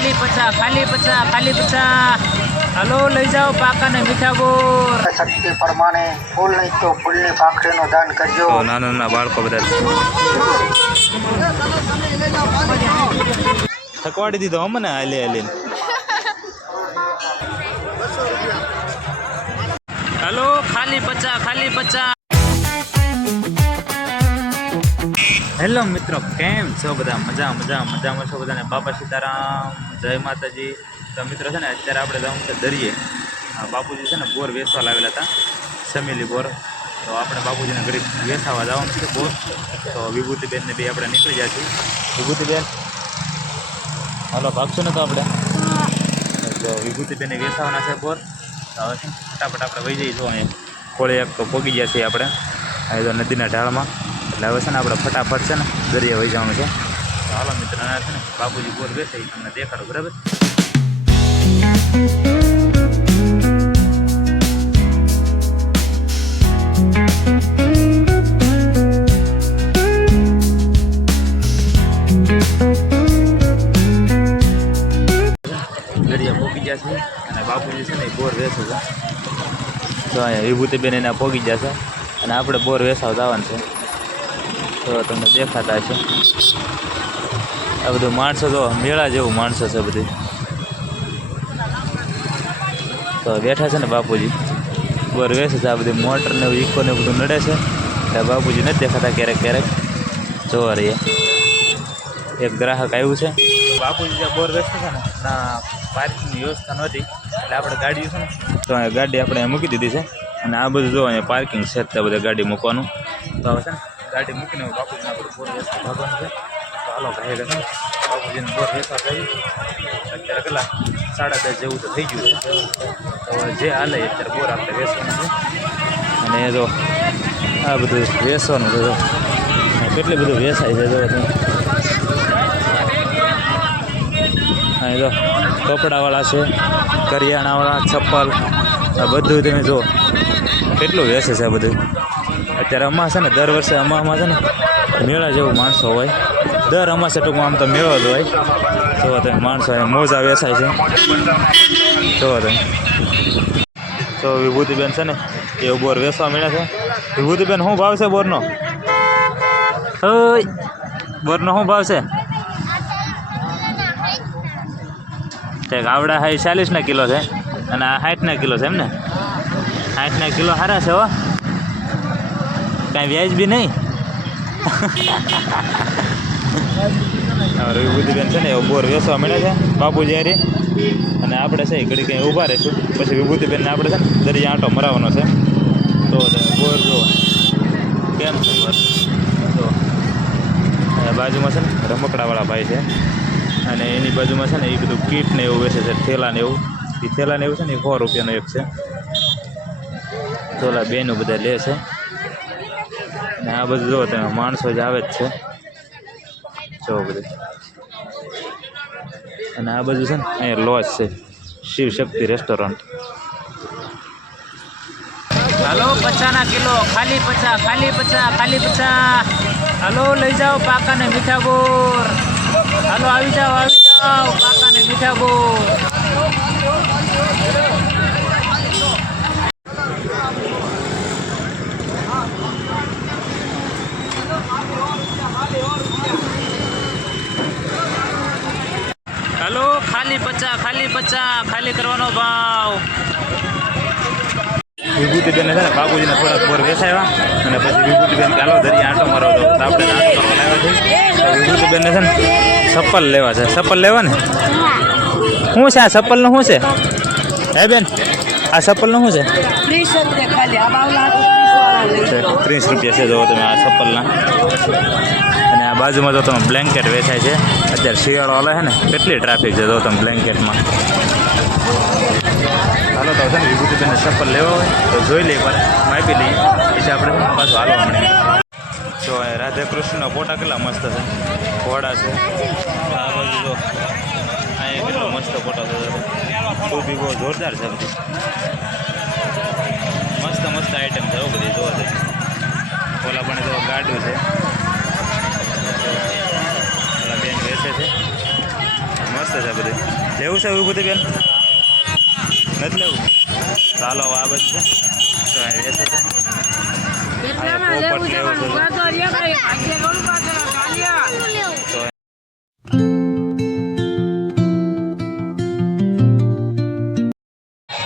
ખાલી પછા ખાલી પછા ખાલી પછા. હલો લઈ જાઓ પાકાને મીઠા બોર શક્તિ પ્રમાણે ફૂલ નહીં તો ફૂલની પાંખડીનું દાન કરજો. નાના નાના બાળકો બધા થકવાડી દીધો અમને હાલી હાલીને હાલો ખાલી પચા ખાલી પચા હેલો મિત્રો, કેમ છો બધા? મજા મજા, મજામાં છો બધાને? બાપા સીતારામ, જય માતાજી. તો મિત્રો છે ને, અત્યારે આપણે જવું છે દરિયે. બાપુજી છે ને, બોર વેસવા લાવેલા હતા. સમીલી બોર. તો આપણે બાપુજીને ઘડી વેસાવા જવાનું છે બોર. તો વિભૂતિબેનને બી આપણે નીકળી જાય છીએ. વિભૂતિબેન? હાલો, ભાગશું ને તો આપણે? તો વિભૂતિબેનને વેસાવાના છે બોર. તો ફટાફટ આપણે વહી જઈએ જો અહીંયા. કોળે એક પોગી ગયા છીએ આપણે. અહીં તો નદીના ઢાળમાં. એટલે હવે છે ને આપણે ફટાફટ છે ને દરિયા વહી જવાનું છે. ચાલો મિત્ર છે ને બાપુજી બોર બેસે, એ તમને દેખાડો, બરાબર? ગયા છે, અને બાપુજી છે ને બોર વેસો છે. તો અહીંયા વિભૂતિબેન એના પોગી ગયા છે, અને આપણે બોર વેસાવ જવાનું છે. તો તમને દેખાતા છે આ બધું માણસો તો મેળા જેવું માણસો છે બધી. તો બેઠા છે ને બાપુજી. બોર વેસે છે આ બધી મોટર ને ઇકો ને બધું નડે છે. એટલે બાપુજી નથી દેખાતા ક્યારેક ક્યારેક. જોવા રહીએ. એક ગ્રાહક આવ્યું છે. બાપુજી જ્યાં બોર વેચે છે ને, ત્યાં પાર્કિંગની વ્યવસ્થા નહોતી. એટલે આપણે ગાડી છે ને, તો ગાડી આપણે મૂકી દીધી છે. અને આ બધું જો અહીંયા પાર્કિંગ છે ત્યાં બધા ગાડી મૂકવાનું. તો હવે છે ને ગાડી મૂકીને હવે બાપુજીને આપણે બોર વેચવા ભાગવાનું છે ચાલો ભાઈ છે બાપુજીને બોર વેચવા જઈએ અત્યારે કેટલા સાડા દસ જેવું તો થઈ ગયું છે. તો જે હાલે અત્યારે બોર આપણે વેચવાનું છે. અને એ જો આ બધું વેચવાનું છે કેટલું બધું વેચાય છે, જો અહીં જો કપડાવાળા છે, કરિયાણાવાળા, ચપ્પલ, આ બધું તમે જો. કેટલું વેચે છે આ બધું? અત્યારે અમાસ છે ને દર વર્ષે અમામાં છે ને મેળા જેવું માણસો હોય. દર અમાસે ટૂંકમાં આમ તો મેળો જ હોય. જોવો તમે માણસો અહીંયા મોજા વેસાય છે. જોવો તમે. તો વિભૂતિબેન છે ને એ બોર વેસવા મળ્યા છે. વિભૂતિબેન શું ભાવ છે બોરનો? ઓય. બોરનો શું ભાવ છે? તે ગાવડા હાઈ ચાલીસના કિલો છે. અને આ સાઠના કિલો છે એમ ને? સાઠના કિલો સારા છે હો. કાંઈ વ્યાજ બી નહીં. વિભૂતિબેન છે ને એવો બોર વેચવા મળે છે, બાપુજી હારી. અને આપણે છે ઘડી કંઈ ઊભા રહીશું. પછી વિભૂતિબેનને આપણે છે ને, દરિયા આંટો મરાવવાનો છે. તો બોર જો, કેમ છે બોર? તો બાજુમાં છે ને, રમકડાવાળા ભાઈ છે. અને એની બાજુમાં છે ને, એ બધું કીટ ને એવું વેચે છે, થેલા ને એવું. એ થેલા ને એવું છે ને, એ સો રૂપિયાનો એક છે. તો બેનું બધા લે છે. ને આ બધું જો તમે માણસો જ આવે જ છે. જો બધું. અને આ બધું છે ને, અહીંયા લોજ છે. Shivshakti restaurant restaurant. હાલો, પચાના કિલો, ખાલી પચા ખાલી પચા ખાલી પચા. હાલો, લઈ જાઓ પાકાને ને મીઠાગોર. હાલો, આવી જાઓ આવી જાઓ પાકાને મીઠા બોર હાલો ખાલી પચા ખાલી પચા ખાલી કરવાનો ભાવ વિભૂતિબેન છે ને બાપુજીને થોડાક બોર વેચાવ્યા અને પછી વિભૂતિબેન ચાલો દરિયા આંટો મારો તો આપણે આંટો કરવા લાવ્યા છે ને ચપ્પલ લેવા છે. ચપ્પલ લેવા ને? શું છે? આ ચપ્પલનું શું છે? હે બેન, આ ચપ્પલનું શું છે? ત્રીસ રૂપિયા છે જોવો તમે આ ચપ્પલના. અને આ બાજુમાં જો તમે બ્લેન્કેટ વેચાય છે. અત્યારે શિયાળો હાલે છે ને, કેટલી ટ્રાફિક છે જો તમે બ્લેન્કેટમાં હાલો તો છે ને વિભૂતિબેનને ચપ્પલ લેવા હોય, તો જોઈ લઈએ પણ માપી લઈએ. પછી આપણે પાછું હાલો મળીએ. જો રાધે કૃષ્ણના ફોટા કેટલા મસ્ત છે. ઘોડા છે. આ બાજુ જો. અહીંયા કેટલો મસ્ત ફોટો છે. ખૂબ બી બહુ જોરદાર છે બધું. મસ્ત મસ્ત આઈટમ છે એવું બધી જોવા જાય ઓલા પણ જો ગાડું છે. ઓલા બેન બેસે છે. મસ્ત છે બધું. લેવું છે વિભૂતિ બેન? નથી લેવું? ચાલો આ બધું છે. તો બેસે છે. પોપટ લેવો છે.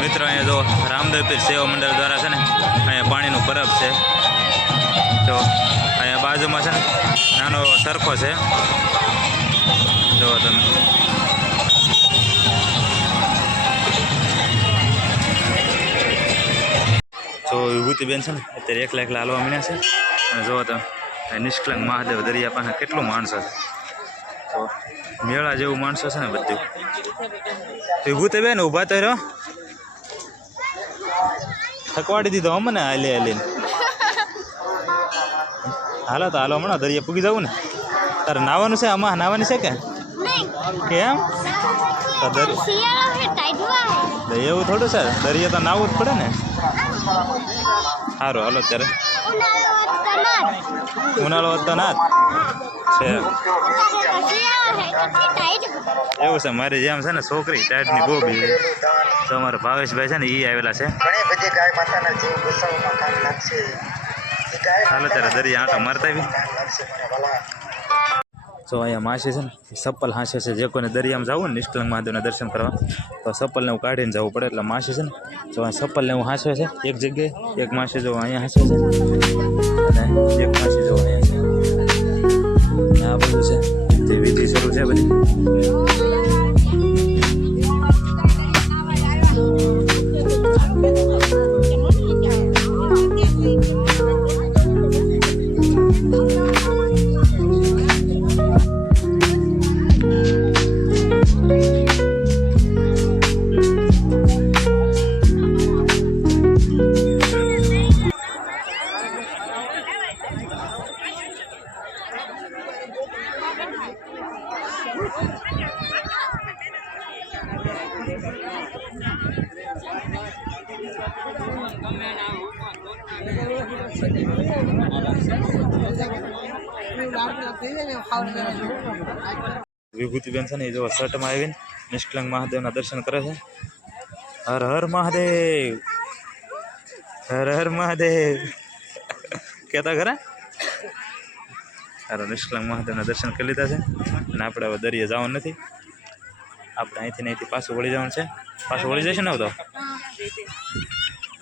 મિત્રો, અહીંયા જો રામદેવ પીર સેવા મંડળ દ્વારા છે ને, અહીંયા પાણીનું પરબ છે. તો અહીંયા બાજુમાં છે ને, નાનો સરખો છે. જુઓ તમે. જો વિભૂતિબેન છે ને, અત્યારે એકલા એકલા હાલવા મળ્યા છે. અને જુઓ તમે. નિષ્કલંક મહાદેવ દરિયા પાસે કેટલું માણસો છે તો મેળા જેવું માણસો છે ને બધું? વિભૂતિબેન ઊભા તો રહ્યો? થકવાડી દીધો અમને હાલે હાલીને. હાલો તો હાલો હમણાં દરિયા પૂગી જવું ને. તારે નાવાનું છે? આમાં નાવાની છે કે? કેમ? તો તો એવું થોડું છે. દરિયા તો નાવું જ પડે ને. સારું હાલો ત્યારે. ઉનાળો હતો ના જ. છે. એવું છે મારી જેમ છે ને છોકરી ટાઈટની ગોબી. તો અમારા ભાવેશભાઈ છે ને એ આવેલા છે. હાલો ત્યારે દરિયા આંટો મારતા વાલા તો અહીંયા માસી છે ને સપ્પલ હાંસે છે. જે કોઈને દરિયામાં જવું ને નિષ્કલંગ મહાદેવના દર્શન કરવા તો સપ્પલને હું કાઢીને જવું પડે. એટલે માસી છે ને જો અહીં સપ્પલને હું હાંસે છે એક જગ્યાએ એક માસી જો અહીંયા હાંસે છે. માસી અહીંયા છે. આ બધું છે જે વિધિ શરૂ છે બધી વિભૂતિબેન છે ને એ જો શર્ટમાં આવીને નિષ્કલંક મહાદેવના દર્શન કરે છે. હર હર મહાદેવ હર હર મહાદેવ. કહેતા ખરા? સારું નિષ્કલંક મહાદેવના દર્શન કરી લીધા છે અને આપણે હવે દરિયે જવાનું નથી. આપણે અહીંથી ને અહીંથી પાછું વળી જવાનું છે. પાછું વળી જશે ને તો?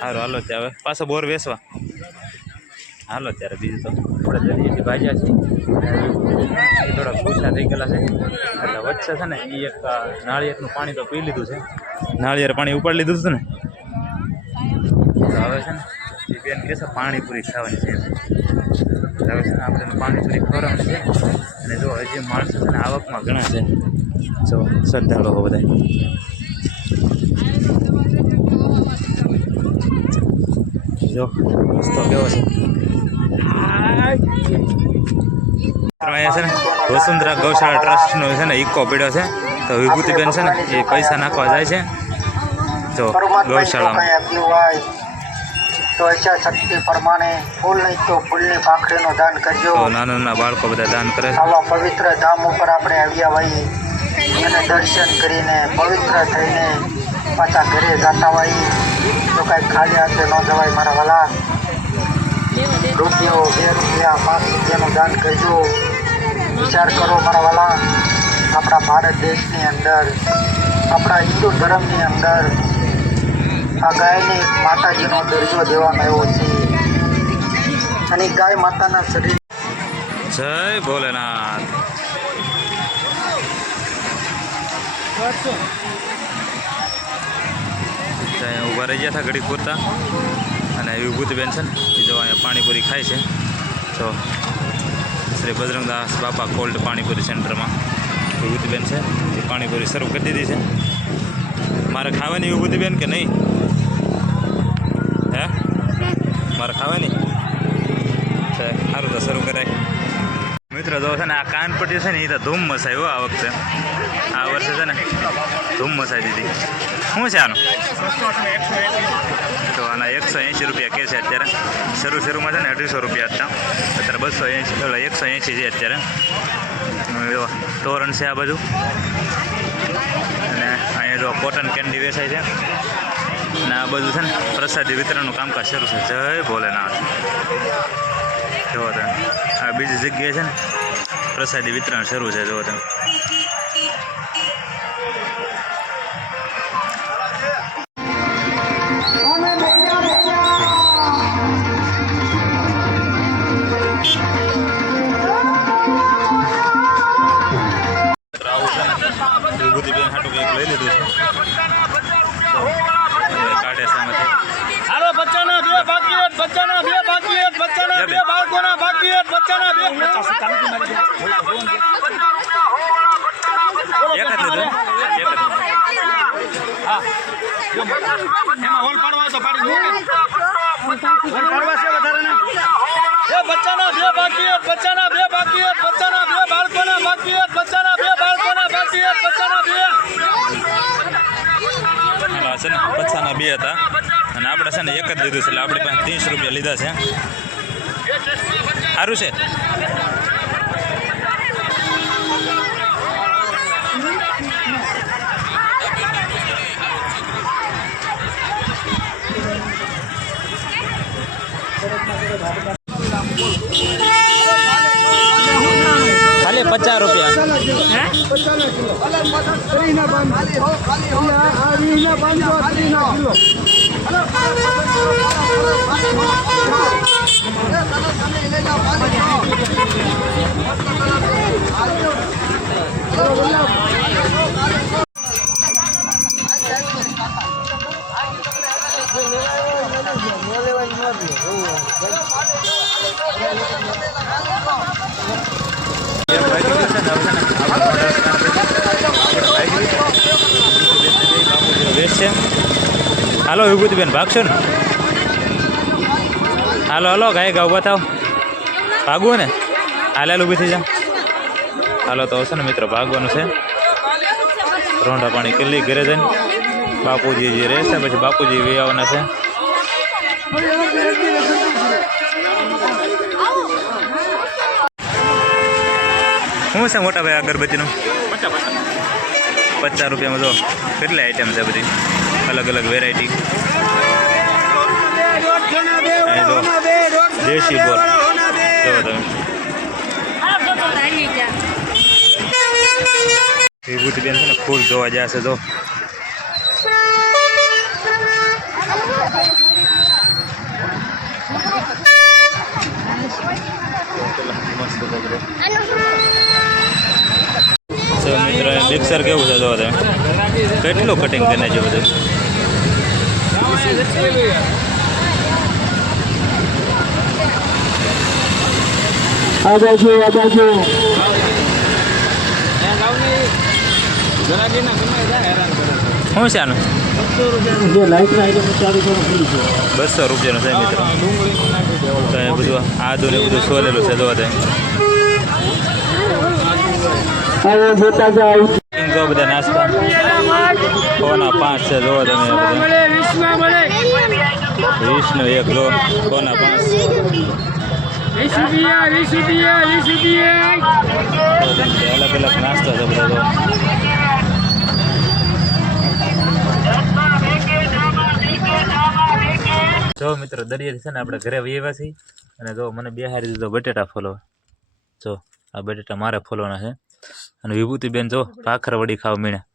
સારું હાલો ત્યાં હવે પાછો બોર વેસવા. હાલો ત્યારે બીજું તો આપણે દરિયેથી ભાજ્યા છીએ થોડા પૂછા થઈ ગયેલા છે. એટલે વચ્ચે છે ને એ એક નાળિયેરનું પાણી તો પી લીધું છે. નાળિયેર પાણી ઉપાડી લીધું હતું ને? તો હવે છે ને એ બેન કહે છે પાણીપુરી ખાવાની છે. હવે છે ને આપણે પાણીપુરી ખવડાવવાની છે. અને જો હજી માણસો છે ને આવકમાં ઘણા છે. જો શ્રદ્ધાળુઓ બધા જો રસ્તો કેવો છે અહીંયા છે ને વસુંધરા ગૌશાળા ટ્રસ્ટનો છે ને ઇકો પીડ્યો છે તો વિભૂતિબેન છે ને એ પૈસા નાખવા જાય છે જો ગૌશાળામાં તો ઈચ્છા શક્તિ પ્રમાણે ફૂલ નહીં તો ફૂલની પાંખડીનું દાન કરજો નાના નાના બાળકો બધા દાન કરે છે આવા પવિત્ર ધામ ઉપર આપણે આવ્યા હોઈએ અને દર્શન કરીને પવિત્ર થઈને પાછા ઘરે જતા હોઈએ તો કાંઈ ખાલી હાથે ન જવાય મારા વાલા. રૂપિયો, બે રૂપિયા, પાંચ રૂપિયાનું દાન કરજો. વિચાર કરો મારા વાલા, આપણા ભારત દેશની અંદર, આપણા હિન્દુ ધર્મની અંદર, આ ગાયને માતાજીનો દરજ્જો દેવામાં આવ્યો છે. અને ગાય માતાના શરીર જય ભોલેનાથ. તો અહીંયા ઊભા રહી ગયા હતા ઘડી પૂરતા. અને વિભૂતિબેન છે ને, એ જો અહીંયા પાણીપુરી ખાય છે. તો શ્રી બજરંગદાસ બાપા કોલ્ડ પાણીપુરી સેન્ટરમાં. વિભૂતિબેન છે, એ પાણીપુરી શરૂ કરી દીધી છે. મારે ખાવાની વિભૂતિબેન કે નહીં? હે? મારે ખાવાની? સારું તો શરૂ કરાય. મિત્રો જો છે ને આ કાનપટ્ટી છે ને એ તો ધૂમ મસાયો આ વખતે. આ વર્ષે છે ને ધૂમ મસાઈ દીધી. શું છે આનું? તો આના એકસો એંશી રૂપિયા કે છે અત્યારે. શરૂ શરૂમાં છે ને અઢીસો રૂપિયા હતા. અત્યારે બસો એંશી એકસો એંશી છે અત્યારે. તોરણ છે આ બાજુ. કોટન કેન્ડી વેચાય છે. અને આ બધું છે ને પ્રસાદી વિતરણનું કામકાજ શરૂ છે. જય ભોલેનાથ. જુઓ તમે. આ બીજી જગ્યાએ છે ને પ્રસાદી વિતરણ શરૂ છે જુઓ તમે. એમાં હોલ પાડવા તો પાડી દો હોલ પાડવા છે વધારાના. એ બચ્ચાના બે બાકી બચ્ચાના બે બાકી એક બચ્ચાના બે બાળકોના બાકી બચ્ચાના બે બાળકોના બાકી બચ્ચાના બે. છે ને બે હતા. અને આપણે છે ને એક જ લીધું છે એટલે આપણી પાસે ત્રીસ રૂપિયા લીધા છે. સારું છે? ખાલી પચાસ રૂપિયા. વેશ છે હાલો, વિભૂતિબેન, ભાગશો ને? હાલો હાલો, ગાય ગાવ બતાવ ભાગવું ને? હાલે ઊભી થઈ જા. હાલો, તો હશે ને મિત્રો, ભાગવાનું છે. રોંઢા પાણી કેટલી ઘરે જઈને? બાપુજી જે રહેશે, પછી બાપુજી વી આવવાના છે. શું છે મોટા ભાઈ અગરબત્તીનું? પચાસ રૂપિયામાં જો, કેટલી આઈટમ છે બધી? અલગ અલગ વેરાયટી દેશી બોલ જો તમે. વિભૂતિબેન છે ને ફૂલ જોવા જશે, જો. મસ્ત તો મિત્રો? મિક્સર કેવું છે જોવા તમે? કેટલું કટિંગ કરીને છે બધું? આ બાજુ આ બાજુ. શું છે આનું? જે બસો રૂપિયાનું છે મિત્રો. તો બધું આદુ ને બધું સોલેલું છે જોવા જો આ એક તમે અલગ અલગ નાસ્તા છે બધા જો જો મિત્રો, દરિયાથી છે ને આપણે ઘરે વહીવા છીએ. અને જો મને બિહારી દીધો બટેટા ફોલો જો, આ બટેટા મારે ફોલોના છે. અને વિભૂતિબેન જો ભાખર વડી ખાવા મીણ્યા.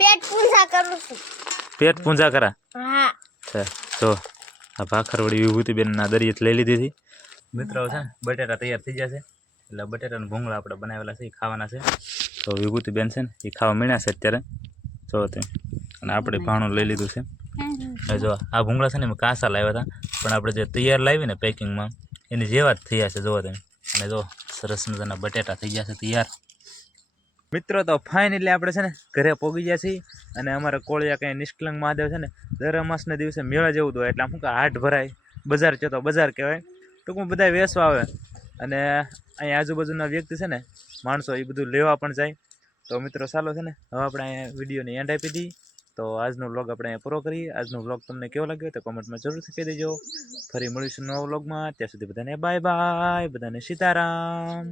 પેટ પૂંજા કરું છું. પેટ પૂજા કરા? હા. છે જો આ ભાખર વડી વિભૂતિબેનના દરિયે લઈ લીધી હતી. મિત્રો છે ને બટેટા તૈયાર થઈ જશે એટલે બટેટાના ભૂંગળા આપણે બનાવેલા છે એ ખાવાના છે. તો વિભૂતિબેન છે ને એ ખાવા મીણ્યા છે અત્યારે. જો તે અને આપણે ભાણું લઈ લીધું છે. જો આ ભૂંગળા છે ને મેં કાંસા લાવ્યા હતા. પણ આપણે જે તૈયાર લાવી ને પેકિંગમાં એની જેવા જ થયા છે જોવો તમે. અને જો સરસ મજાના બટેટા થઈ ગયા છે તૈયાર. મિત્રો, તો ફાઇનલી આપણે છે ને ઘરે પોગી ગયા છીએ અને અમારે કોળિયા કંઈ નિષ્કલંગ મહાદેવ છે ને દર અમાસના દિવસે મેળા જેવું હોય. એટલે આમ કે હાટ ભરાય. બજાર કહેતો બજાર કહેવાય. ટૂંકમાં બધા વેસવા આવે. અને અહીંયા આજુબાજુના વ્યક્તિ છે ને, માણસો એ બધું લેવા પણ જાય. તો મિત્રો, ચાલો છે ને, હવે આપણે અહીંયા વિડીયોની એન્ડ આપી દઈએ. તો આજનો વ્લોગ આપણે અહીંયા પૂરો કરીએ. આજનો વ્લોગ તમને કેવો લાગ્યો તો કોમેન્ટમાં જરૂરથી કહી દેજો. ફરી મળીશું નવા વ્લોગમાં ત્યાં સુધી બધાને બાય બાય બધાને સીતારામ.